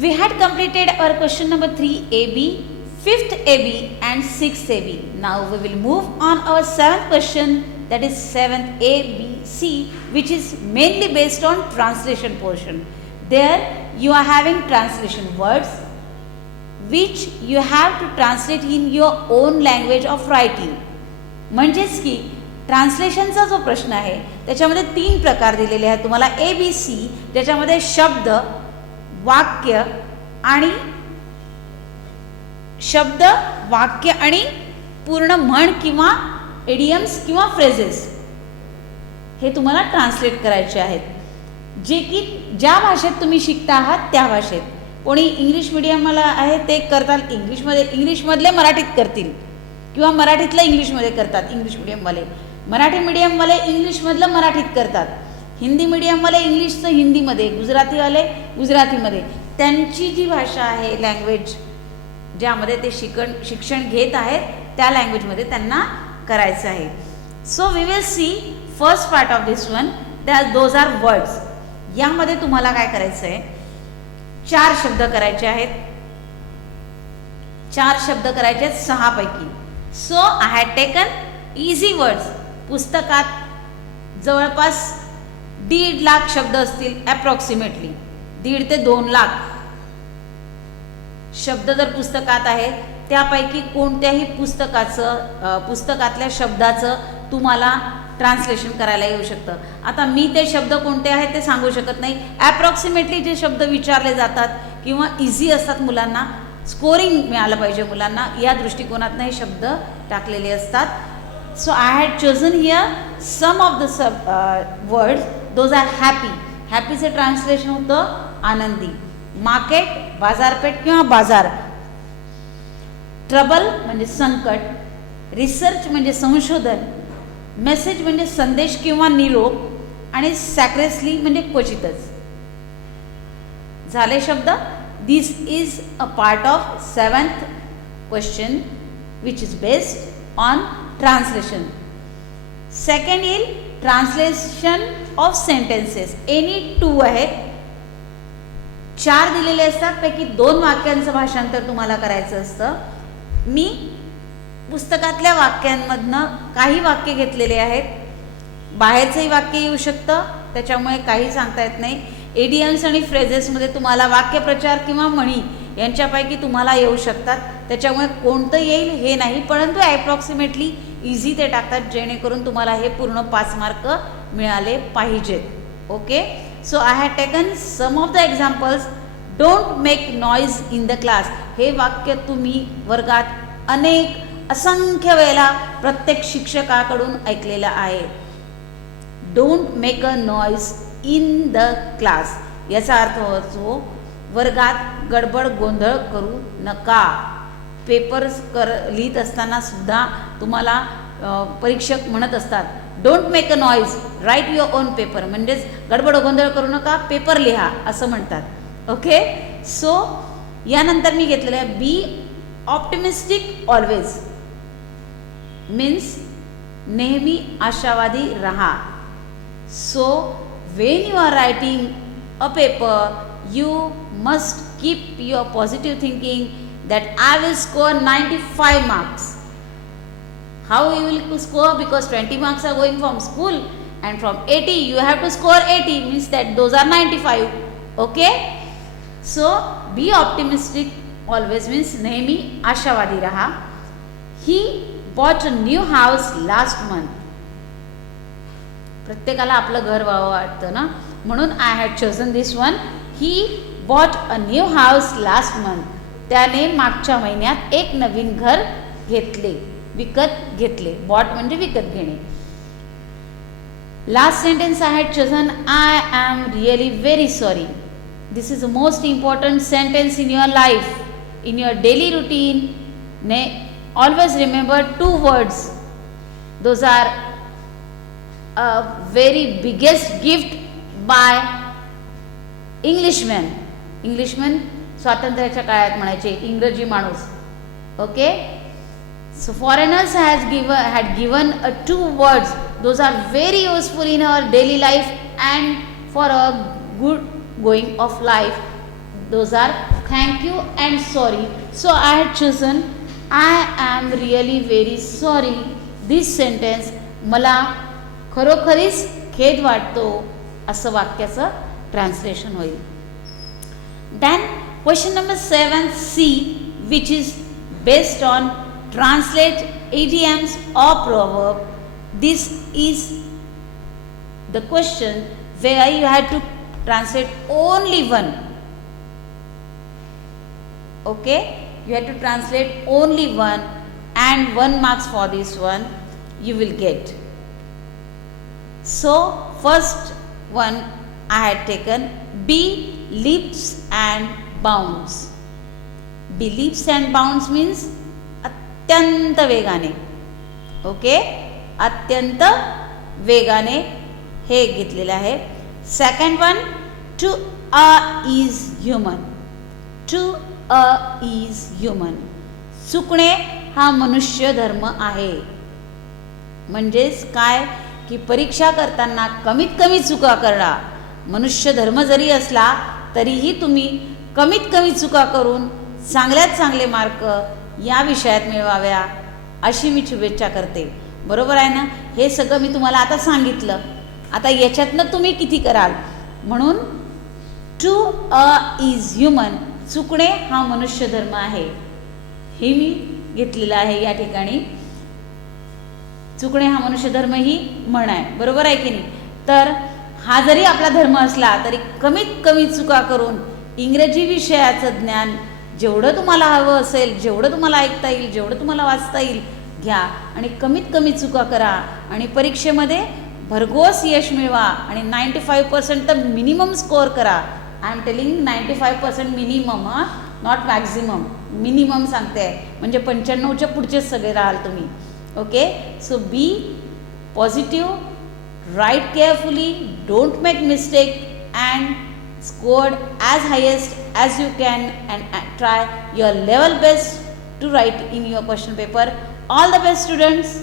We had completed our question number 3AB, 5th AB and 6th AB. Now we will move on our 7th question, that is 7th ABC, which is mainly based on translation portion. There you are having translation words which you have to translate in your own language of writing. म्हणजेच की ट्रान्सलेशनचा जो प्रश्न आहे त्याच्यामध्ये 3 प्रकार दिलेले आहेत तुम्हाला ABC, ज्याच्यामध्ये शब्द, वाक्य आणि पूर्ण म्हण किंवा इडियम्स किंवा फ्रेजेस हे तुम्हाला ट्रान्सलेट करायचे आहेत, जे की ज्या भाषेत तुम्ही शिकता आहात त्या भाषेत. कोणी इंग्लिश मीडियमला आहे ते करतात इंग्लिशमधले मराठीत करतील किंवा मराठीतलं इंग्लिशमध्ये करतात. इंग्लिश मीडियमवाले, मराठी मीडियमवाले इंग्लिशमधलं मराठीत करतात, हिंदी मीडियमवाले इंग्लिशचं हिंदीमध्ये, गुजरातीवाले गुजरातीमध्ये. त्यांची जी भाषा आहे, लँग्वेज ज्यामध्ये ते शिक्षण घेत आहेत त्या लँग्वेजमध्ये त्यांना करायचं आहे. So we will see first part of this one, those are words. यामध्ये तुम्हाला काय करायचं आहे, 4 शब्द करायचे आहेत. 4 शब्द करायचे आहेत 6 पैकी. So I had taken easy words. पुस्तकात जवळपास 1.5 लाख शब्द असतील, अप्रॉक्सिमेटली 1.5 ते 2 लाख शब्द जर पुस्तकात आहेत, त्यापैकी कोणत्याही पुस्तकातल्या शब्दाचं तुम्हाला ट्रान्सलेशन करायला येऊ शकतं. आता मी ते शब्द कोणते आहेत ते सांगू शकत नाही. ॲप्रॉक्सिमेटली जे शब्द विचारले जातात किंवा इझी असतात, मुलांना स्कोरिंग मिळालं पाहिजे मुलांना, या दृष्टिकोनातनं हे शब्द टाकलेले असतात. So I had chosen here some of the words. Those are happy. हॅपीचं ट्रान्सलेशन होतं आनंदी. मार्केट, बाजारपेठ किंवा बाजार. ट्रबल म्हणजे संकट. रिसर्च म्हणजे संशोधन. मेसेज म्हणजे संदेश किंवा निरोप. आणि सॅक्रेसली म्हणजे क्वचितच. झाले शब्द. This is a part of 7th question which is based on translation. Second येईल ट्रान्सलेशन ऑफ सेंटेन्सेस. एनी 2 आहेत. 4 दिलेले असतात, पैकी 2 वाक्यांचं भाषांतर तुम्हाला करायचं असतं. मी पुस्तकातल्या वाक्यांमधनं काही वाक्य घेतलेले आहेत. बाहेरचंही वाक्य येऊ शकतं, त्याच्यामुळे काही सांगता येत नाही. इडियम्स आणि फ्रेजेसमध्ये तुम्हाला वाक्यप्रचार किंवा म्हणी यांच्यापैकी तुम्हाला येऊ शकतात, त्याच्यामुळे कोणतं येईल हे नाही, परंतु ॲप्रॉक्सिमेटली इझी ते टाकतात, जेणेकरून तुम्हाला हे पूर्ण 5 मार्क मिळाले पाहिजेत. Okay. So I had taken some of the examples. Don't make noise in the class. हे वाक्य तुम्ही वर्गात असंख्य वेळेला प्रत्येक शिक्षकाकडून ऐकलेलं आहे. Don't make a noise in the class याचा अर्थ होतो वर्गात गडबड गोंधळ करू नका. पेपर्स लिहित असताना सुद्धा तुम्हाला परीक्षक म्हणत असतात, don't make a noise, write your own paper. म्हणजेच गडबड गोंधळ करू नका, पेपर लिहा असं म्हणतात. ओके. सो यानंतर मी घेतलेलं आहे बी ऑप्टिमिस्टिक ऑलवेज. मीन्स नेहमी आशावादी रहा. So when you are writing a paper, you must keep your positive thinking that I will score 95 marks. How you will score? Because 20 marks are going from school and from 80 you have to score 80, means that those are 95. Okay. So be optimistic always means नेहमी आशावादी रहा. He bought a new house last month. प्रत्येकाला आपलं घर व्हावं वाटतं ना, म्हणून I had chosen this one. He bought a new house last month. त्याने मागच्या महिन्यात एक नवीन घर घेतले, विकत घेतले. बॉट म्हणजे विकत घेणे. Last sentence I had chosen I am really very sorry. This is the most important sentence in your life, in your daily routine. ने always remember 2 words. Those are a very biggest gift by Englishmen. स्वातंत्र्याच्या काळात म्हणायचे इंग्रजी माणूस. Okay. So foreigners had given 2 words. Those are very useful in our daily life and for a good going of life. those are thank you and sorry. So I had chosen I am really very sorry. This sentence मला खरोखरीच खेद वाटतो असं वाक्याचं translation होईल. Then question number 7C, which is based on translate idioms or proverb. This is the question where you had to translate only one. Okay, you have to translate only one and 1 marks for this one you will get. So first one I had taken be leaps and bounds. Be leaps and bounds means अत्यंत वेगाने. Okay, अत्यंत वेगाने हे घेतलेलं आहे. Second one to err is human. To err is human. चुकणे हा मनुष्य धर्म आहे. म्हणजेच काय की परीक्षा करताना कमीत कमी चुका करा. मनुष्य धर्म जरी असला तरीही तुम्ही कमीत कमी चुका करून चांगल्यात चांगले मार्क या विषयात मिळवाव्या अशी मी शुभेच्छा करते. बरोबर आहे ना. हे सगळं मी तुम्हाला आता सांगितलं. आता याच्यातनं तुम्ही किती कराल. म्हणून टू अ इज ह्युमन, चुकणे हा मनुष्य धर्म आहे, हे मी घेतलेलं आहे या ठिकाणी. चुकणे हा मनुष्य धर्म ही म्हण आहे. बरोबर आहे की नाही. तर हा जरी आपला धर्म असला तरी कमीत कमी चुका करून इंग्रजी विषयाचं ज्ञान जेवढं तुम्हाला हवं असेल, जेवढं तुम्हाला ऐकता येईल, जेवढं तुम्हाला वाचता येईल घ्या आणि कमीत कमी चुका करा आणि परीक्षेमध्ये भरघोस यश मिळवा आणि 95% तर मिनिमम स्कोअर करा. I am telling 95% minimum, not maximum. Minimum सांगते आहे म्हणजे 95च्या पुढचेच सगळे राहाल तुम्ही. Okay, so be positive, write carefully, don't make mistake and score as highest as you can and try your level best to write in your question paper. All the best students.